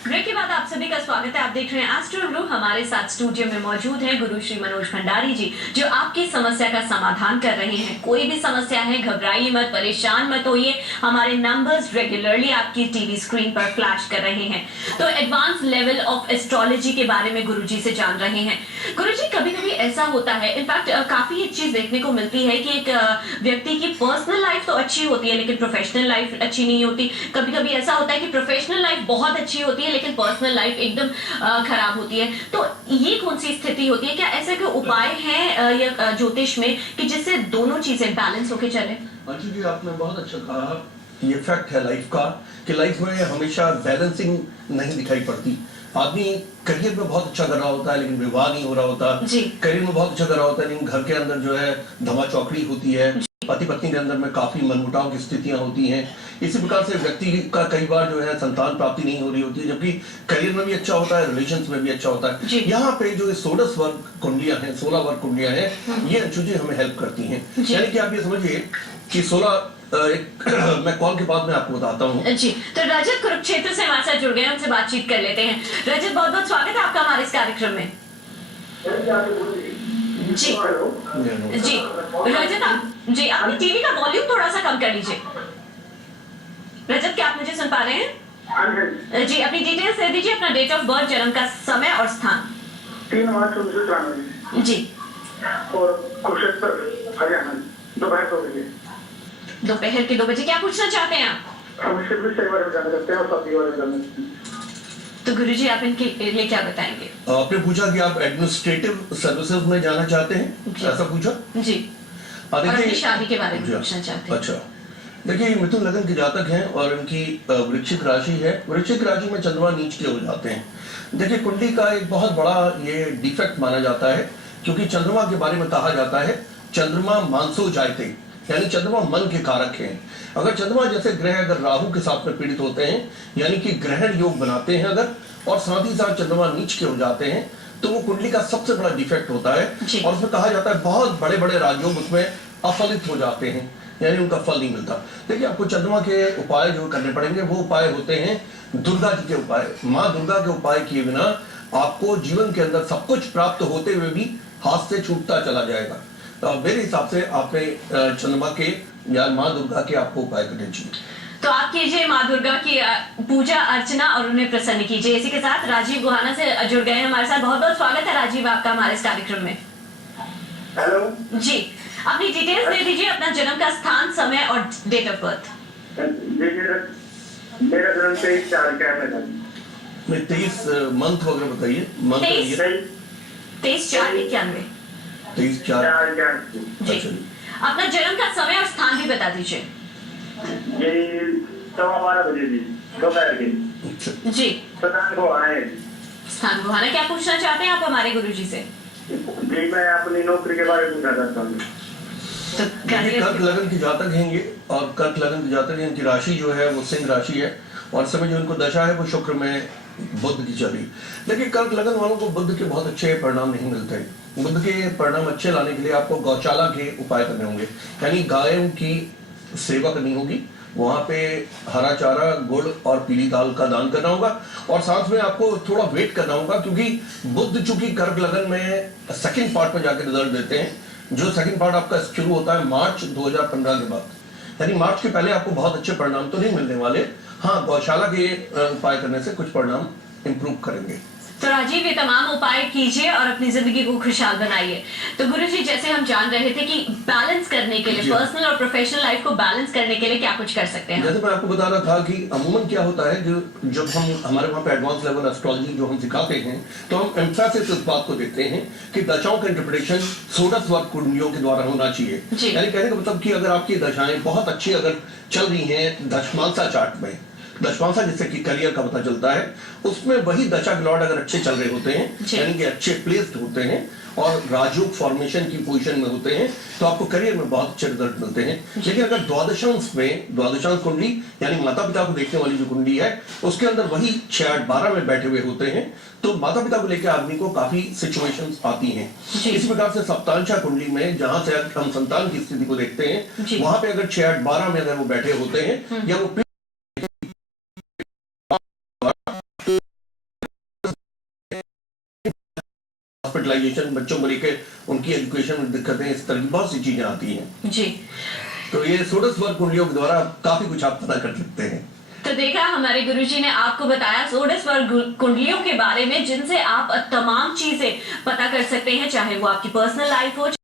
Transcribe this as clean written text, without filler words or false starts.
Break के बाद आप सभी का स्वागत है। आप देख रहे हैं एस्ट्रो गुरु। हमारे साथ स्टूडियो में मौजूद है गुरु श्री मनोज भंडारी जी, जो आपकी समस्या का समाधान कर रहे हैं। कोई भी समस्या है, घबराइए मत, परेशान मत होइए। हमारे नंबर्स रेगुलरली आपकी टीवी स्क्रीन पर फ्लैश कर रहे हैं। तो एडवांस लेवल ऑफ एस्ट्रोलॉजी के बारे में गुरु जी से जान रहे हैं। गुरु जी, कभी कभी ऐसा होता है, इनफैक्ट काफी एक चीज देखने को मिलती है कि एक व्यक्ति की पर्सनल लाइफ तो अच्छी होती है लेकिन प्रोफेशनल लाइफ अच्छी नहीं होती। कभी कभी ऐसा होता है कि प्रोफेशनल लाइफ बहुत अच्छी होती है लेकिन पर्सनल लाइफ एकदम खराब होती है। तो ये कौन सी स्थिति होती है? क्या ऐसे कोई उपाय है या ज्योतिष में कि जिससे दोनों चीजें बैलेंस होके चले? अंशु जी, आपने बहुत अच्छा कहा। ये फैक्ट है लाइफ का कि लाइफ में हमेशा बैलेंसिंग नहीं दिखाई पड़ती। आदमी करियर में बहुत अच्छा कर रहा होता है लेकिन विवाह नहीं हो रहा होता। करियर में बहुत अच्छा कर रहा होता है लेकिन घर के अंदर जो है धमा चौकड़ी होती है। पति पत्नी के अंदर में काफी मनमुटाव की स्थितियां होती हैं। इसी प्रकार से व्यक्ति का कई बार जो है संतान प्राप्ति नहीं हो रही होती है, जबकि करियर में भी अच्छा होता है, रिलेशंस में भी अच्छा होता है। यहाँ पे जो 16 वर्ग कुंडलियां हैं, 16 वर्ग कुंडलियां हैं, ये अंशु जी हमें हेल्प करती हैं। यानी कि आप ये समझिए कि 16 मैं कॉल के बाद में आपको बताता हूँ जी। तो रजत कुरुक्षेत्र से हमारे साथ जुड़ गए, उनसे बातचीत कर लेते हैं। रजत, बहुत बहुत स्वागत है आपका हमारे इस कार्यक्रम में। जी जी रजत, आप जी अपनी टीवी का वॉल्यूम थोड़ा सा कम कर लीजिए। रजत, क्या आप मुझे सुन पा रहे हैं? जी, अपनी डिटेल्स दे दीजिए, अपना डेट ऑफ बर्थ, जन्म का समय और स्थान। 3 मार्च 1993 जी। और कुरुक्षेत्र हरियाणा, दोपहर 2 बजे। दोपहर के 2 बजे। क्या पूछना चाहते हैं आप? हम सिर्फ इस बारे में जानना चाहते हैं और सब बारे में जानना चाहते हैं। तो गुरुजी, आप इनके लिए क्या बताएंगे? आपने पूछा कि आप एडमिनिस्ट्रेटिव सर्विसेज में जाना चाहते हैं, ऐसा पूछा? जी। और अपनी शादी के बारे में पूछना चाहते हैं। अच्छा, देखिए मिथुन लग्न के जातक हैं और इनकी वृश्चिक राशि है। वृश्चिक राशि में चंद्रमा नीच के हो जाते हैं। देखिए कुंडली का एक बहुत बड़ा ये डिफेक्ट माना जाता है, क्योंकि चंद्रमा के बारे में कहा जाता है चंद्रमा मानसो जायते, यानी चंद्रमा मन के कारक हैं। अगर चंद्रमा जैसे ग्रह अगर राहु के साथ में पीड़ित होते हैं, यानी कि ग्रहण योग बनाते हैं अगर, और साथ ही साथ चंद्रमा नीच के हो जाते हैं, तो वो कुंडली का सबसे बड़ा डिफेक्ट होता है। और उसमें कहा जाता है बहुत बड़े बड़े राजयोग उसमें अफलित हो जाते हैं, यानी उनका फल नहीं मिलता। देखिए आपको चंद्रमा के उपाय जो करने पड़ेंगे वो उपाय होते हैं दुर्गा जी के उपाय। माँ दुर्गा के उपाय किए बिना आपको जीवन के अंदर सब कुछ प्राप्त होते हुए भी हाथ से छूटता चला जाएगा। तो मेरे हिसाब से आपने चंद्रमा के या माँ दुर्गा के आपको उपाय करने चाहिए। तो आप कीजिए माँ दुर्गा की पूजा अर्चना और उन्हें प्रसन्न कीजिए। इसी के साथ राजीव गुहाना से जुड़ गए हैं हमारे साथ। बहुत बहुत स्वागत है राजीव आपका हमारे इस कार्यक्रम में। हेलो जी, अपनी डिटेल्स दे दीजिए, अपना जन्म का स्थान, समय और डेट ऑफ बर्थ। मेरा जन्म 23/4/91 मैं 23 मंथ वगैरह बताइए। मंथ 23/4/91। 23/4 जी। अपना जन्म का समय और स्थान भी बता दीजिए। ये 12:15 बजे जी, दोपहर के। जी। स्थान को आए। स्थान गुहाना। क्या पूछना चाहते हैं आप हमारे गुरुजी से? जी, मैं अपनी नौकरी के बारे में पूछना चाहता हूँ। तो कर्क लगन की जातक हैं ये, और कर्क लगन की जातक, इनकी राशि जो है वो सिंह राशि है, और समय जो इनको दशा है वो शुक्र में बुध की चली। देखिए कर्क लगन वालों को बुध के बहुत अच्छे परिणाम नहीं मिलते। बुध के परिणाम अच्छे लाने के लिए आपको गौशाला के उपाय करने होंगे, यानी गायों की सेवा करनी होगी। वहां पे हरा चारा, गुड़ और पीली दाल का दान करना होगा, और साथ में आपको थोड़ा वेट करना होगा, क्योंकि बुध चूंकि कर्क लगन में सेकंड पार्ट में जाकर रिजल्ट देते हैं। जो सेकंड पार्ट आपका शुरू होता है मार्च 2015 के बाद, यानी मार्च के पहले आपको बहुत अच्छे परिणाम तो नहीं मिलने वाले। हाँ, गौशाला के उपाय करने से कुछ परिणाम इंप्रूव करेंगे। तो राजीव, ये तमाम उपाय कीजिए और अपनी जिंदगी को खुशहाल बनाइए। तो गुरुजी, जैसे हम जान रहे थे कि बैलेंस करने के लिए, पर्सनल और प्रोफेशनल लाइफ को बैलेंस करने के लिए क्या कुछ कर सकते हैं? जैसे मैं आपको बता रहा था कि अमूमन क्या होता है, जो जब हम हमारे वहाँ पे एडवांस लेवल एस्ट्रोलॉजी जो हम सिखाते हैं, तो हम एम्फेसिस इस बात को देते हैं कि दशाओं का इंटरप्रिटेशन 16 वर्ग कुंडलियों के द्वारा होना चाहिए। यानी कहने का मतलब कि अगर आपकी दशाएं बहुत अच्छी अगर चल रही हैं दशमांसा चार्ट में, दशमांसा जिससे कि करियर का पता चलता है, उसमें वही दशा के लॉर्ड अगर अच्छे चल रहे होते हैं, यानी कि अच्छे प्लेस्ड होते हैं और राजयोग फॉर्मेशन की पोजीशन में होते हैं, तो आपको करियर में बहुत अच्छे रिजल्ट मिलते हैं। लेकिन अगर द्वादशांश में, द्वादशांश कुंडली यानी माता पिता को देखने वाली जो कुंडली है, उसके अंदर वही 6, 8, 12 में बैठे हुए होते हैं, तो माता पिता को लेकर आदमी को काफी सिचुएशंस आती हैं। इस प्रकार से सप्तांशा कुंडली में जहां से हम संतान की स्थिति को देखते हैं, वहां पे अगर 6, 8, 12 में अगर वो बैठे होते हैं, या वो हॉस्पिटलाइजेशन, बच्चों को लेकर उनकी एजुकेशन में दिक्कतें, इस तरह की बहुत सी चीजें आती हैं जी। तो ये सोडस वर्ग कुंडलियों के द्वारा काफी कुछ आप पता कर सकते हैं। तो देखा, हमारे गुरुजी ने आपको बताया सोडस वर्ग कुंडलियों के बारे में, जिनसे आप तमाम चीजें पता कर सकते हैं, चाहे वो आपकी पर्सनल लाइफ हो,